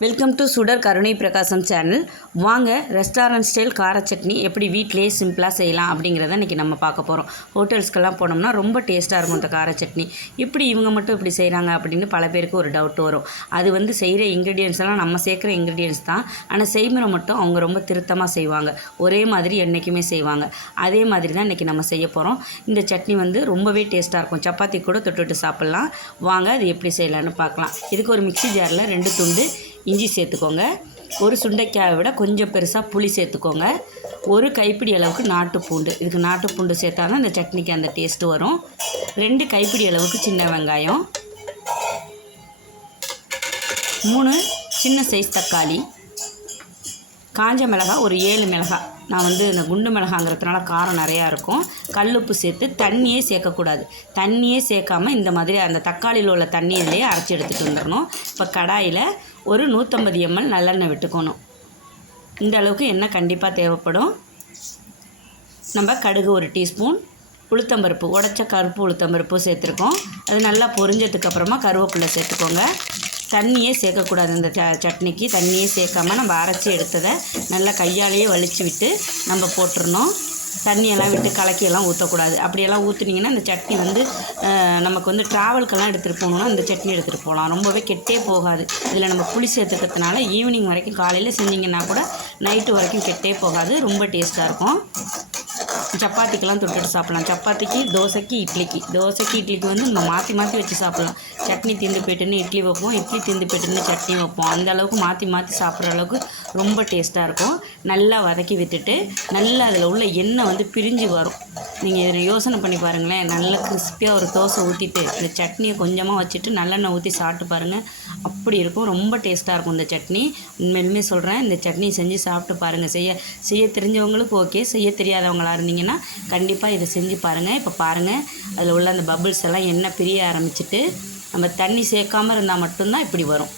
Welcome to சுடர் கருணை பிரகாசம் சேனல் வாங்க ரெஸ்டாரண்ட் ஸ்டைல் கார சட்னி எப்படி வீட்டிலேயே சிம்பிளாக செய்யலாம் அப்படிங்கிறத இன்றைக்கி நம்ம பார்க்க போகிறோம் ஹோட்டல்ஸ்க்கெல்லாம் போனோம்னா ரொம்ப டேஸ்ட்டாக இருக்கும் இந்த கார சட்னி. இப்படி இவங்க மட்டும் இப்படி செய்கிறாங்க அப்படின்னு பல பேருக்கு ஒரு டவுட் வரும். அது வந்து செய்கிற இன்க்ரீடியன்ஸ் எல்லாம் நம்ம சேர்க்குற இன்க்ரீடியன்ஸ் தான். ஆனால் செய்முறை மட்டும் அவங்க ரொம்ப திருத்தமாக செய்வாங்க. ஒரே மாதிரி என்றைக்குமே செய்வாங்க. அதே மாதிரி தான் இன்றைக்கி நம்ம செய்ய போகிறோம் இந்த சட்னி வந்து ரொம்பவே டேஸ்ட்டாக இருக்கும். சப்பாத்தி கூட தொட்டுட்டு சாப்பிட்லாம். வாங்க அது எப்படி செய்யலான்னு பார்க்கலாம். இதுக்கு ஒரு மிக்ஸி ஜாரில் ரெண்டு துண்டு இஞ்சி சேர்த்துக்கோங்க. ஒரு சுண்டைக்காயை விட கொஞ்சம் பெருசாக புளி சேர்த்துக்கோங்க. ஒரு கைப்பிடி அளவுக்கு நாட்டு பூண்டு இதுக்கு நாட்டு பூண்டு சேர்த்தா தான் இந்த சட்னிக்கு அந்த டேஸ்ட்டு வரும். ரெண்டு கைப்பிடி அளவுக்கு சின்ன வெங்காயம். மூணு சின்ன சைஸ் தக்காளி. காஞ்ச மிளகாய் ஒரு ஏழு மிளகாய் நான் வந்து இந்த குண்டு மிளகாங்கிறதுனால காரம் நிறையா இருக்கும். கல்லுப்பு சேர்த்து தண்ணியே சேர்க்கக்கூடாது. தண்ணியே சேர்க்காம இந்த மாதிரி அந்த தக்காளியில் உள்ள தண்ணியிலேயே அரைச்சி எடுத்துகிட்டு வந்துடணும். இப்போ கடாயில் ஒரு நூற்றம்பது எம்எல் நல்லெண்ணெய் விட்டுக்கணும். இந்த அளவுக்கு எண்ணெய் கண்டிப்பாக தேவைப்படும். நம்ம கடுகு ஒரு டீஸ்பூன் உளுத்தம்பருப்பு உடச்ச கருப்பு உளுத்தம்பருப்பு சேர்த்துருக்கோம். அது நல்லா பொரிஞ்சதுக்கப்புறமா கருவேப்பிலை சேர்த்துக்கோங்க. தண்ணியே சேர்க்கக்கூடாது. இந்த ச சட்னிக்கு தண்ணியே சேர்க்காம நம்ம அரைச்சி எடுத்ததை நல்லா கையாலேயே வலிச்சு விட்டு நம்ம போட்டுருணும் தண்ணியெல்லாம் விட்டு கலக்கியெல்லாம் ஊற்றக்கூடாது அப்படியெல்லாம் ஊற்றுனீங்கன்னா இந்த சட்னி வந்து நமக்கு வந்து ட்ராவல்க்கெல்லாம் எடுத்துகிட்டு போகணுன்னா இந்த சட்னி எடுத்துகிட்டு போகலாம். ரொம்பவே கெட்டே போகாது. இதில் நம்ம புளி சேர்த்துக்கிறதுனால ஈவினிங் வரைக்கும் காலையில் செஞ்சிங்கன்னா கூட நைட்டு வரைக்கும் கெட்டே போகாது. ரொம்ப டேஸ்ட்டாக இருக்கும். சப்பாத்திக்கெல்லாம் தொட்டுட்டு சாப்பிட்லாம். சப்பாத்திக்கு தோசைக்கு இட்லிக்கு. தோசைக்கு இட்லிக்கு வந்து நம்ம மாற்றி மாற்றி வச்சு சாப்பிட்லாம். சட்னி திந்து போயிட்டுன்னு இட்லி வைப்போம். இட்லி திந்து போயிட்டுன்னு சட்னி வைப்போம். அந்த அளவுக்கு மாற்றி மாற்றி சாப்பிட்ற அளவுக்கு ரொம்ப டேஸ்ட்டாக இருக்கும். நல்லா வதக்கி விட்டுட்டு நல்லா அதில் உள்ள எண்ணெய் வந்து பிரிஞ்சு வரும். நீங்கள் இதில் யோசனை பண்ணி பாருங்களேன். நல்லா கிறிஸ்பியாக ஒரு தோசை ஊற்றிட்டு இந்த சட்னியை கொஞ்சமாக வச்சுட்டு நல்லெண்ணெய் ஊற்றி சாப்பிட்டு பாருங்கள் அப்படி இருக்கும். ரொம்ப டேஸ்ட்டாக இருக்கும் இந்த சட்னி. உண்மையிலுமே சொல்கிறேன் இந்த சட்னி செஞ்சு சாப்பிட்டு பாருங்கள் செய்ய செய்ய தெரிஞ்சவங்களுக்கு ஓகே செய்ய தெரியாதவங்களாக இருந்தீங்கன்னா கண்டிப்பாக இதை செஞ்சு பாருங்கள் இப்போ பாருங்கள் அதில் உள்ள அந்த பபிள்ஸ் எல்லாம் என்ன பிரிய ஆரம்பிச்சிட்டு நம்ம தண்ணி சேர்க்காமல் இருந்தால் மட்டும்தான் இப்படி வரும்.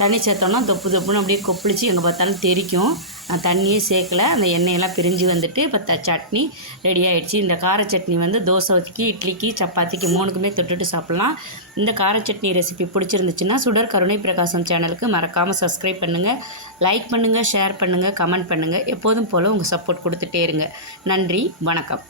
தண்ணி சேர்த்தோம்னா தொப்பு தொப்புன்னு அப்படியே கொப்பளிச்சு எங்கே பார்த்தாலும் தெரிக்கும். நான் தண்ணியே சேர்க்கல. அந்த எண்ணெயெல்லாம் பிரிஞ்சு வந்துட்டு இப்போ த சட்னி ரெடி ஆகிடுச்சு இந்த கார சட்னி வந்து தோசைக்கு இட்லிக்கு சப்பாத்திக்கு மூணுக்குமே தொட்டுட்டு சாப்பிட்லாம். இந்த கார சட்னி ரெசிபி பிடிச்சிருந்துச்சுன்னா சுடர் கருணை பிரகாசம் சேனலுக்கு மறக்காமல் சப்ஸ்கிரைப் பண்ணுங்கள் லைக் பண்ணுங்கள் ஷேர் பண்ணுங்கள் கமெண்ட் பண்ணுங்கள் எப்போதும் போல் உங்கள் சப்போர்ட் கொடுத்துட்டே இருங்க. நன்றி வணக்கம்.